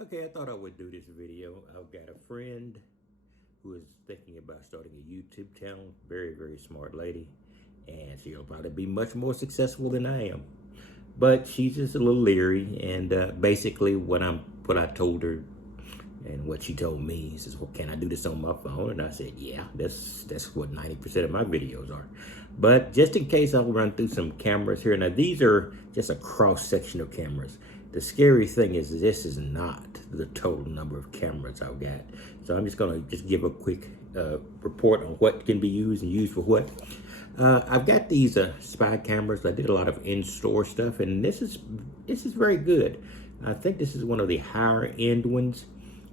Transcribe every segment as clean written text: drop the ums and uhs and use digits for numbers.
Okay, I thought I would do this video. I've got a friend who is thinking about starting a YouTube channel. Very smart lady. And she'll probably be much more successful than I am. But she's just a little leery. And basically what I told her and what she told me, she says, well, can I do this on my phone? And I said, yeah, that's what 90% of my videos are. But just in case, I'll run through some cameras here. Now, these are just a cross-section of cameras. The scary thing is this is not the total number of cameras I've got. So I'm just gonna give a quick report on what can be used and used for what. I've got these spy cameras. I did a lot of in-store stuff, and this is very good. I think this is one of the higher end ones.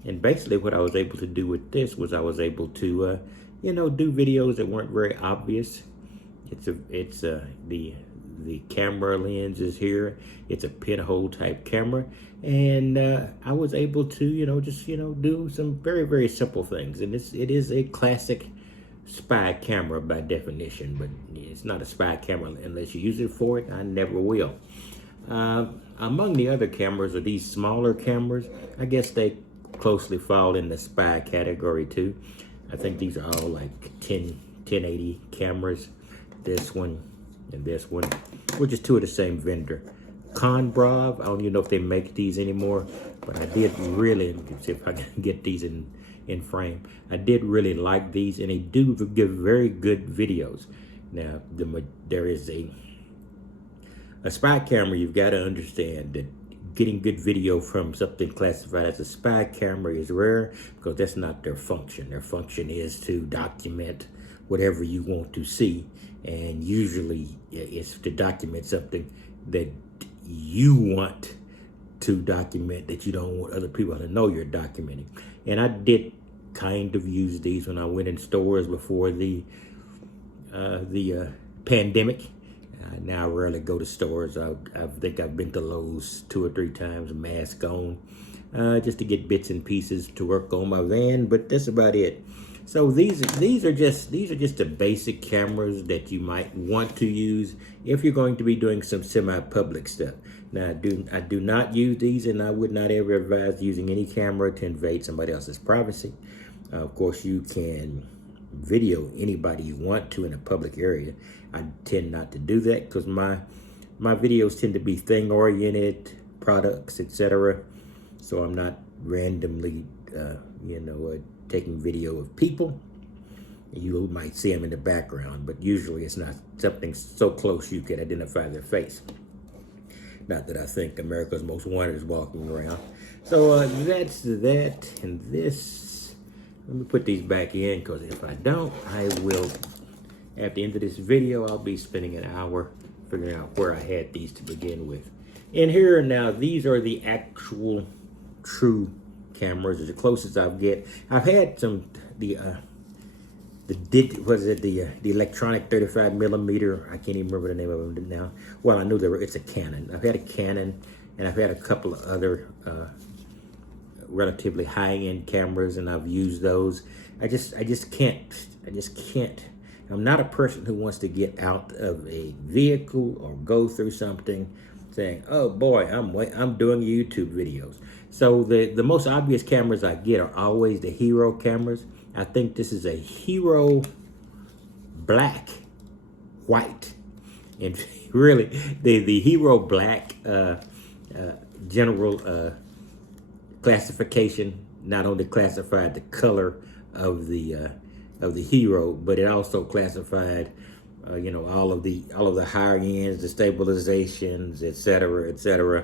And basically what I was able to do with this was I was able to, do videos that weren't very obvious. The camera lens is here. It's a pinhole type camera. And I was able to, do some very simple things. And it is a classic spy camera by definition, but it's not a spy camera unless you use it for it. I never will. Among the other cameras are these smaller cameras. I guess they closely fall in the spy category too. I think these are all like 1080 cameras. This one and this one, which is two of the same vendor. Conbrav, I don't even know if they make these anymore, but I did really, see if I can get these in frame. I did really like these, and they do give very good videos. Now, there is a spy camera. You've got to understand that getting good video from something classified as a spy camera is rare, because that's not their function. Their function is to document whatever you want to see, and usually it's to document something that you want to document that you don't want other people to know you're documenting. And I did kind of use these when I went in stores before the pandemic. Now I rarely go to stores. I think I've been to Lowe's 2 or 3 times, mask on, just to get bits and pieces to work on my van. But that's about it. So these are just the basic cameras that you might want to use if you're going to be doing some semi-public stuff. Now I do not use these, and I would not ever advise using any camera to invade somebody else's privacy. Of course, you can video anybody you want to in a public area. I tend not to do that because my videos tend to be thing oriented, products, etc. So I'm not randomly taking video of people. You might see them in the background, but usually it's not something so close you can identify their face. Not that I think America's Most Wanted is walking around. So that's that, and this. Let me put these back in, because if I don't, I will, at the end of this video, I'll be spending an hour figuring out where I had these to begin with. And here now, these are the actual true cameras, as the closest I'll get. I've had some, the electronic 35 millimeter, I can't even remember the name of them now. Well, I knew it's a Canon. I've had a Canon, and I've had a couple of other relatively high-end cameras, and I've used those. I just can't. I'm not a person who wants to get out of a vehicle or go through something saying, oh boy, I'm doing YouTube videos. So the most obvious cameras I get are always the Hero cameras. I think this is a Hero black, white, and really the Hero black general classification not only classified the color of the Hero, but it also classified all of the higher ends, the stabilizations, etc.,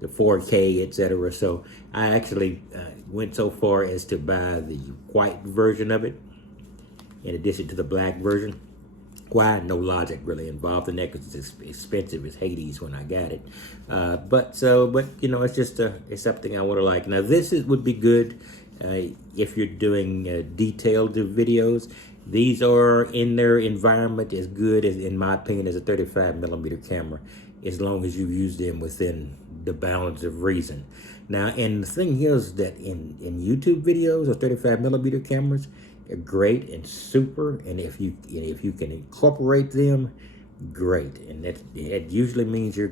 the 4K, etc. So I actually went so far as to buy the white version of it in addition to the black version. Why? No logic really involved in that, because it's expensive as Hades when I got it. But it's just it's something I would like. Now this would be good if you're doing detailed videos. These are in their environment as good as, in my opinion, as a 35 millimeter camera, as long as you use them within the bounds of reason. Now, and the thing is that in YouTube videos, or 35 millimeter cameras, are great and super, and if you can incorporate them, great. And that usually means you're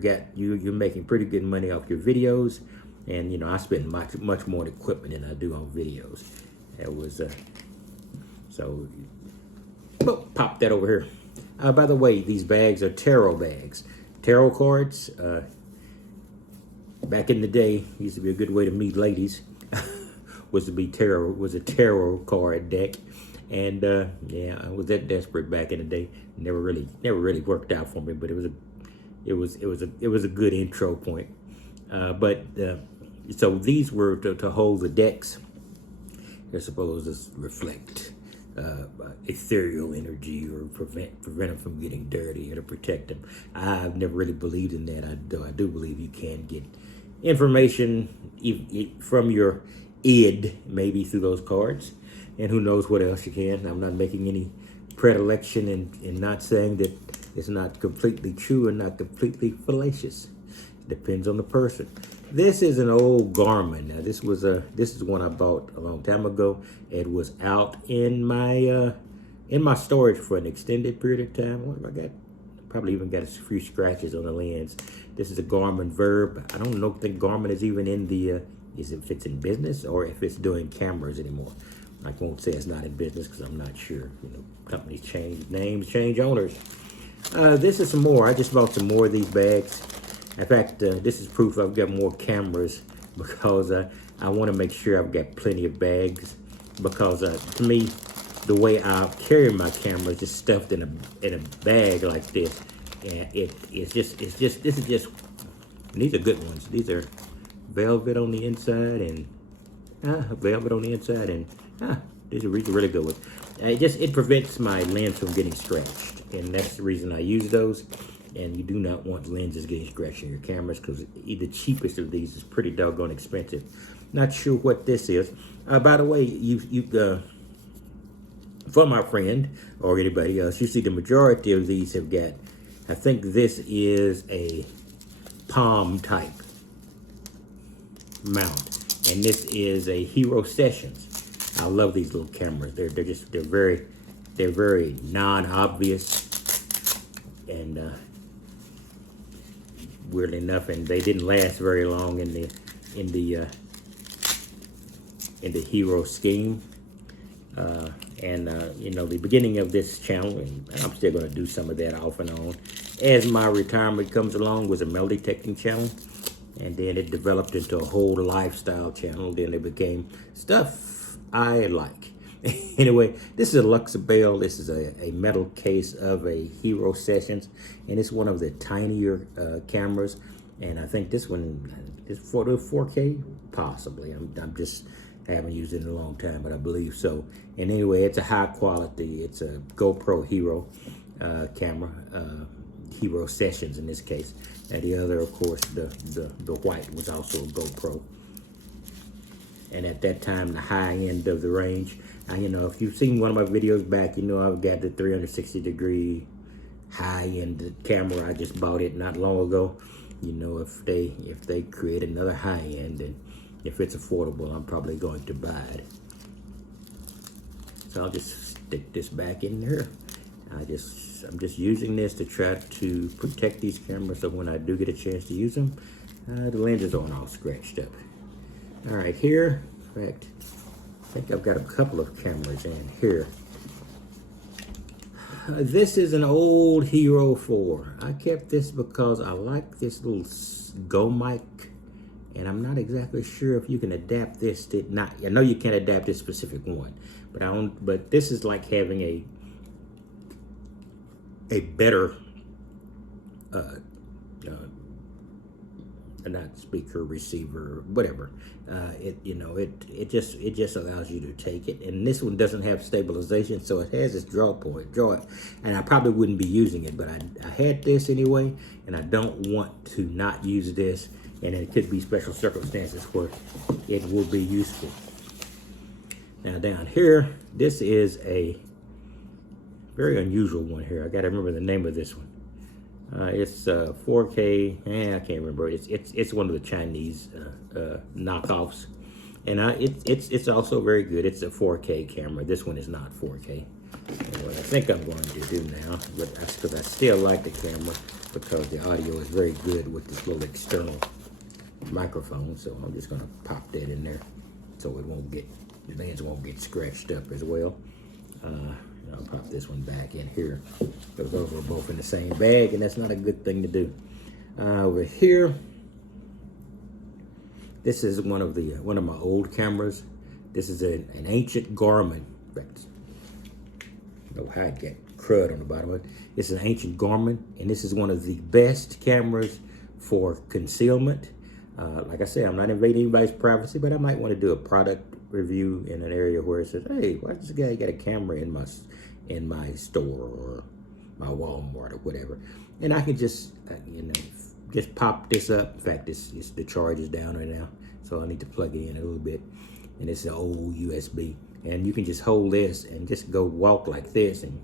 making pretty good money off your videos, And, you know, I spend much more on equipment than I do on videos. That was, so, pop that over here. By the way, these bags are tarot bags. Tarot cards, back in the day, used to be a good way to meet ladies. was a tarot card deck. And yeah, I was that desperate back in the day. Never really worked out for me, but it was a good intro point. So these were to hold the decks. They're supposed to reflect ethereal energy or prevent them from getting dirty or to protect them. I've never really believed in that. I do believe you can get information from your id maybe through those cards, and who knows what else you can. I'm not making any predilection in not saying that it's not completely true and not completely fallacious. Depends on the person. This is an old Garmin. Now this is one I bought a long time ago. It was out in my storage for an extended period of time. What have I got? Probably even got a few scratches on the lens. This is a Garmin Verb. I don't think Garmin is even in the if it's in business or if it's doing cameras anymore. I won't say it's not in business because I'm not sure. You know, companies change names, change owners. This is some more. I just bought some more of these bags. In fact, this is proof I've got more cameras because I want to make sure I've got plenty of bags, because to me, the way I carry my camera is just stuffed in a bag like this, and these are good ones. These are velvet on the inside and velvet on the inside, and these are really good ones. It prevents my lens from getting scratched, and that's the reason I use those. And you do not want lenses getting scratched in your cameras, because the cheapest of these is pretty doggone expensive. Not sure what this is. By the way, for my friend or anybody else, you see the majority of these have got, I think this is a palm type mount, and this is a Hero Sessions. I love these little cameras. They're very non-obvious, and weirdly enough, and they didn't last very long in the Hero scheme. You know, the beginning of this channel, and I'm still going to do some of that off and on as my retirement comes along, was a metal detecting channel, and then it developed into a whole lifestyle channel. Then it became stuff I like. Anyway, this is a Luxabelle. This is a metal case of a Hero Sessions, and it's one of the tinier cameras. And I think this one is for the 4K, possibly. I haven't used it in a long time, but I believe so. And anyway, it's a high quality. It's a GoPro Hero camera, Hero Sessions in this case. And the other, of course, the white was also a GoPro. And at that time, the high end of the range. You know, if you've seen one of my videos back, you know I've got the 360-degree high-end camera. I just bought it not long ago. You know, if they create another high-end, and if it's affordable, I'm probably going to buy it. So I'll just stick this back in there. I'm just using this to try to protect these cameras, so when I do get a chance to use them, the lenses aren't all scratched up. All right, here, in fact, I think I've got a couple of cameras in here. This is an old Hero 4. I kept this because I like this little Go mic, and I'm not exactly sure if you can adapt this to I know you can't adapt this specific one, but this is like having a better not speaker, receiver, whatever. It just allows you to take it. And this one doesn't have stabilization, so it has its draw it. And I probably wouldn't be using it, but I had this anyway, and I don't want to not use this. And it could be special circumstances where it will be useful. Now down here, this is a very unusual one here. I got to remember the name of this one. It's 4K. I can't remember. It's one of the Chinese knockoffs, and it's also very good. It's a 4K camera. This one is not 4K. And what I think I'm going to do now, but because I still like the camera, because the audio is very good with this little external microphone, so I'm just gonna pop that in there so it won't get, the lens won't get scratched up as well. I'll pop this one back in here because those are both in the same bag, and that's not a good thing to do. Over here, this is one of my old cameras. This is an ancient Garmin. In fact, I don't know how it got crud on the bottom of it. It's an ancient Garmin, and this is one of the best cameras for concealment. Like I said, I'm not invading anybody's privacy, but I might want to do a product review in an area where it says, hey, why does this guy got a camera in my store or my Walmart or whatever? And I can just, just pop this up. In fact, the charge is down right now, so I need to plug it in a little bit. And it's an old USB. And you can just hold this and just go walk like this, and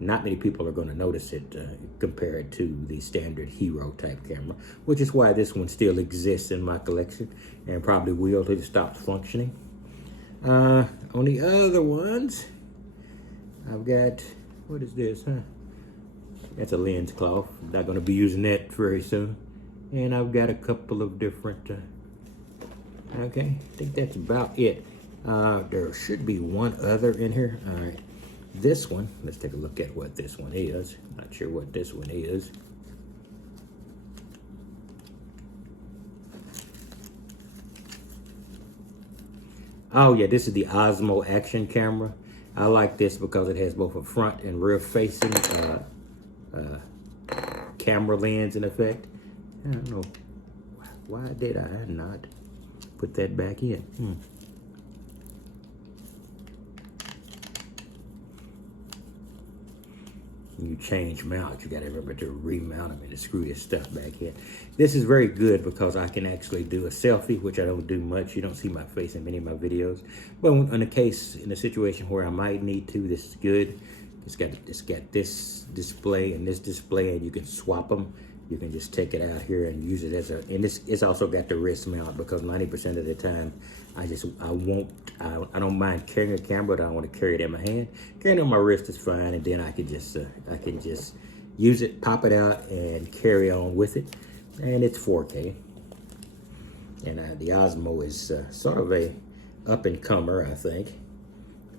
not many people are going to notice it compared to the standard Hero type camera, which is why this one still exists in my collection and probably will till it stops functioning. On the other ones, I've got, what is this, huh? That's a lens cloth. I'm not going to be using that very soon. And I've got a couple of different, okay, I think that's about it. There should be one other in here. All right. This one, let's take a look at what this one is. Not sure what this one is. Oh yeah, this is the Osmo action camera. I like this because it has both a front and rear facing camera lens in effect. I don't know, why did I not put that back in? You change mounts, you gotta remember to remount them and to screw this stuff back in. This is very good because I can actually do a selfie, which I don't do much. You don't see my face in many of my videos. But in a situation where I might need to, this is good. It's got this display and this display, and you can swap them. You can just take it out here and use it as and it's also got the wrist mount, because 90% of the time, I don't mind carrying a camera, but I don't want to carry it in my hand. Carrying it on my wrist is fine, and then I can just use it, pop it out, and carry on with it. And it's 4K. And the Osmo is sort of a up-and-comer, I think.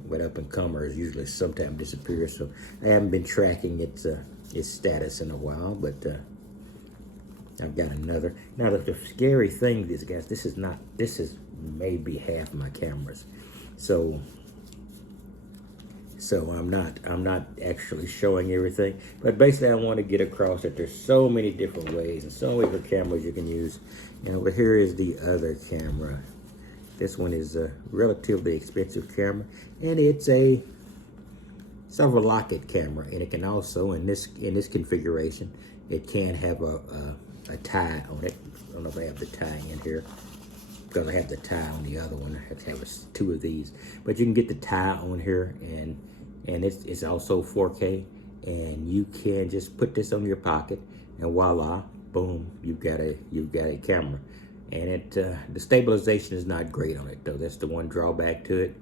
But up-and-comers usually sometimes disappear, so I haven't been tracking its status in a while, but I've got another. Now the scary thing is, guys, this is maybe half my cameras. So I'm not actually showing everything, but basically I want to get across that there's so many different ways and so many different cameras you can use. And over here is the other camera. This one is a relatively expensive camera, and it's a Locket camera, and it can also, in this configuration, it can have a tie on it. I don't know if I have the tie in here, because I have the tie on the other one. I have to have two of these, but you can get the tie on here, and it's also 4K, and you can just put this on your pocket, and voila, boom, you've got a camera. And the stabilization is not great on it, though. That's the one drawback to it.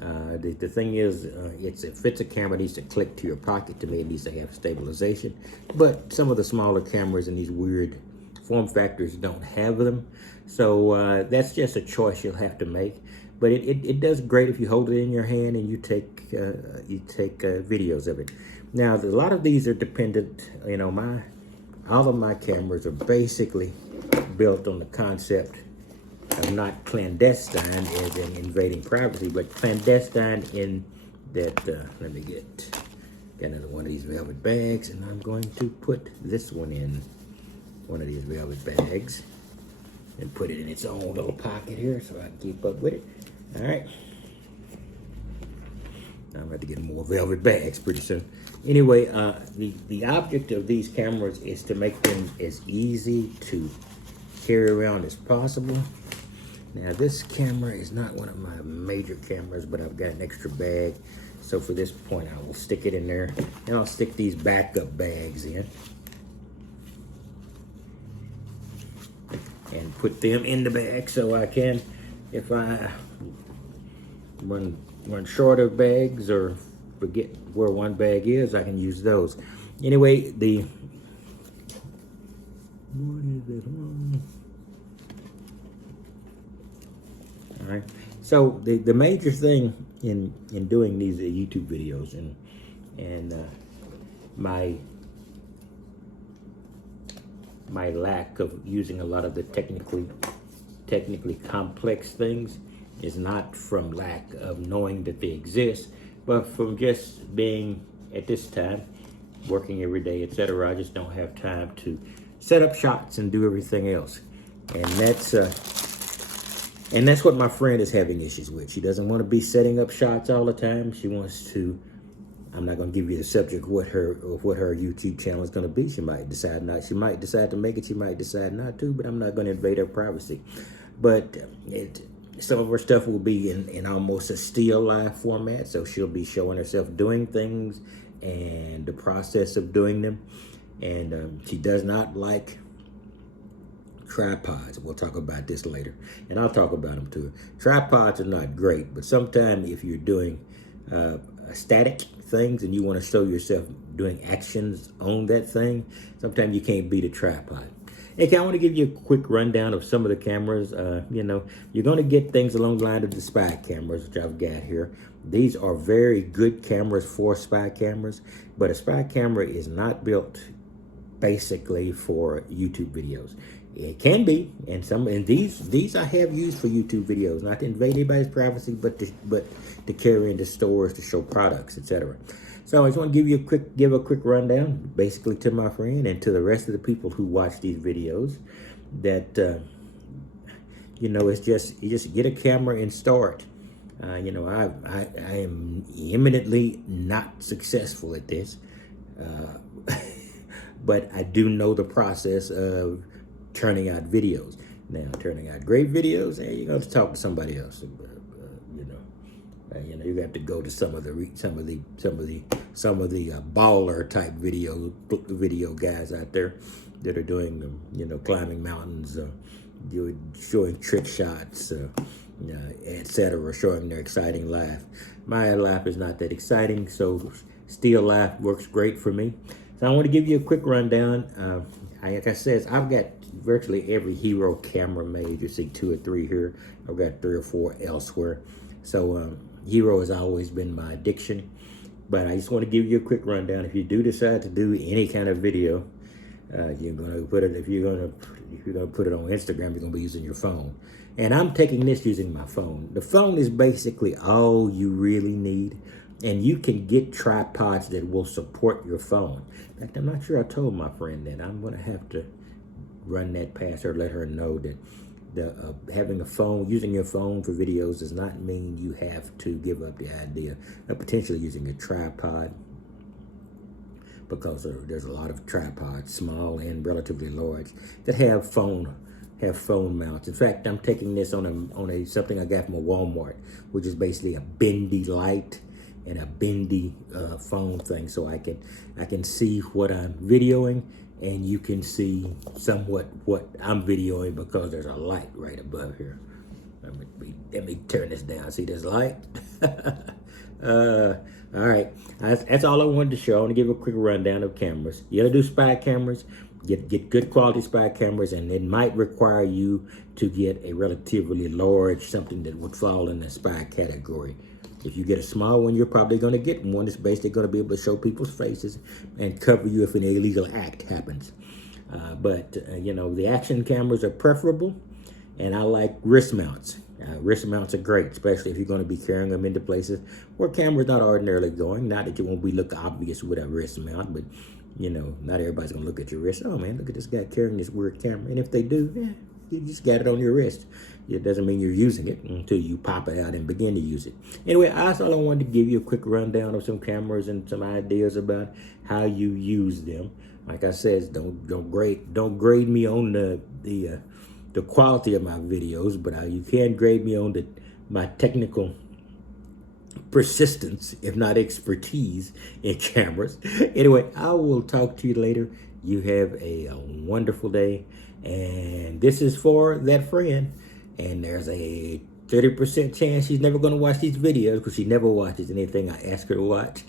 The thing is, if it's a camera that needs to click to your pocket, to me it needs to have stabilization. But some of the smaller cameras in these weird form factors don't have them. So that's just a choice you'll have to make. But it does great if you hold it in your hand and you take videos of it. Now, a lot of these are dependent, all of my cameras are basically built on the concept of not clandestine as in invading privacy, but clandestine in that, let me get another one of these velvet bags, and I'm going to put this one in one of these velvet bags and put it in its own little pocket here so I can keep up with it. All right. I'm going to get more velvet bags pretty soon. Anyway, the object of these cameras is to make them as easy to carry around as possible. Now, this camera is not one of my major cameras, but I've got an extra bag. So for this point, I will stick it in there, and I'll stick these backup bags in and put them in the bag so I can, if I run short of bags or forget where one bag is, I can use those. Anyway, what is this one? All right. So the major thing in doing these YouTube videos and my lack of using a lot of the technically complex things is not from lack of knowing that they exist, but from just being at this time working every day, etc. I just don't have time to set up shots and do everything else, and that's what my friend is having issues with. She doesn't want to be setting up shots all the time. She wants to. I'm not going to give you the subject of what her YouTube channel is going to be. She might decide not. She might decide to make it. She might decide not to. But I'm not going to invade her privacy. But some of her stuff will be in almost a still life format. So she'll be showing herself doing things and the process of doing them. And she does not like tripods. We'll talk about this later, and I'll talk about them too. Tripods are not great, but sometimes if you're doing static things and you want to show yourself doing actions on that thing, sometimes you can't beat a tripod. Okay, I want to give you a quick rundown of some of the cameras. You know, you're going to get things along the line of the spy cameras, which I've got here. These are very good cameras for spy cameras, but a spy camera is not built basically for YouTube videos. It can be, and these I have used for YouTube videos, not to invade anybody's privacy, but to carry into stores to show products, etc. So I just want to give a quick rundown, basically to my friend and to the rest of the people who watch these videos, that you know, it's just you just get a camera and start. You know, I am eminently not successful at this, but I do know the process of turning out videos. Now, turning out great videos, and you're going to talk to somebody else. You know, you have to go to some of the baller type video guys out there that are doing you know, climbing mountains, showing trick shots, etc., showing their exciting life. My life is not that exciting, so still life works great for me. So I want to give you a quick rundown. Like I said, I've got virtually every hero camera made. You see 2 or 3 here. I've got 3 or 4 elsewhere. So hero has always been my addiction. But I just want to give you a quick rundown. If you do decide to do any kind of video, you're gonna put it. If you're gonna put it on Instagram, you're gonna be using your phone. And I'm taking this using my phone. The phone is basically all you really need. And you can get tripods that will support your phone. In fact, I'm not sure I told my friend that. I'm going to have to run that past her, let her know that having a phone, using your phone for videos does not mean you have to give up the idea of potentially using a tripod, because there's a lot of tripods, small and relatively large, that have phone mounts. In fact, I'm taking this on something I got from a Walmart, which is basically a bendy light and a bendy phone thing, so I can see what I'm videoing, and you can see somewhat what I'm videoing because there's a light right above here. Let me turn this down. See this light? All right, that's all I wanted to show. I want to give a quick rundown of cameras. You gotta do spy cameras. Get good quality spy cameras, and it might require you to get a relatively large, something that would fall in the spy category. If you get a small one, you're probably going to get one that's basically going to be able to show people's faces and cover you if an illegal act happens. But you know, the action cameras are preferable, and I like wrist mounts. Wrist mounts are great, especially if you're going to be carrying them into places where cameras not ordinarily going. Not that you won't look obvious with a wrist mount, but you know, not everybody's going to look at your wrist. Oh man, look at this guy carrying this weird camera. And if they do, you just got it on your wrist. It doesn't mean you're using it until you pop it out and begin to use it. Anyway, I wanted to give you a quick rundown of some cameras and some ideas about how you use them. Like I said, don't grade me on the quality of my videos, but you can grade me on my technical persistence, if not expertise, in cameras. Anyway, I will talk to you later. You have a wonderful day. And this is for that friend. And there's a 30% chance she's never going to watch these videos, because she never watches anything I ask her to watch.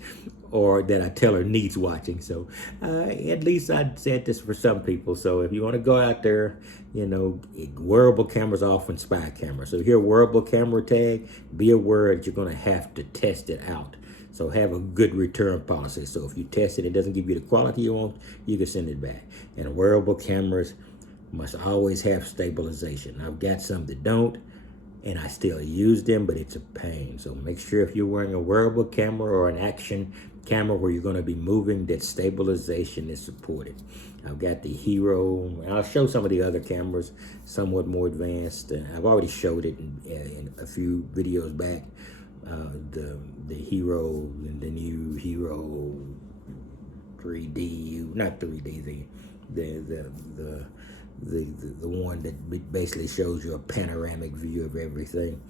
or that I tell her needs watching. So at least I said this for some people. So if you want to go out there, wearable cameras are often spy cameras. So if you're a wearable camera tag, be aware that you're going to have to test it out. So have a good return policy. So if you test it, it doesn't give you the quality you want, you can send it back. And wearable cameras must always have stabilization. I've got some that don't, and I still use them, but it's a pain. So make sure if you're wearing a wearable camera or an action camera where you're going to be moving, that stabilization is supported. I've got the Hero. I'll show some of the other cameras, somewhat more advanced. I've already showed it in a few videos back. The Hero and the new Hero 3D, not 3D, the one that basically shows you a panoramic view of everything.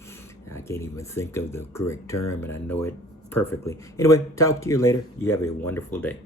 I can't even think of the correct term, and I know it perfectly. Anyway, talk to you later. You have a wonderful day.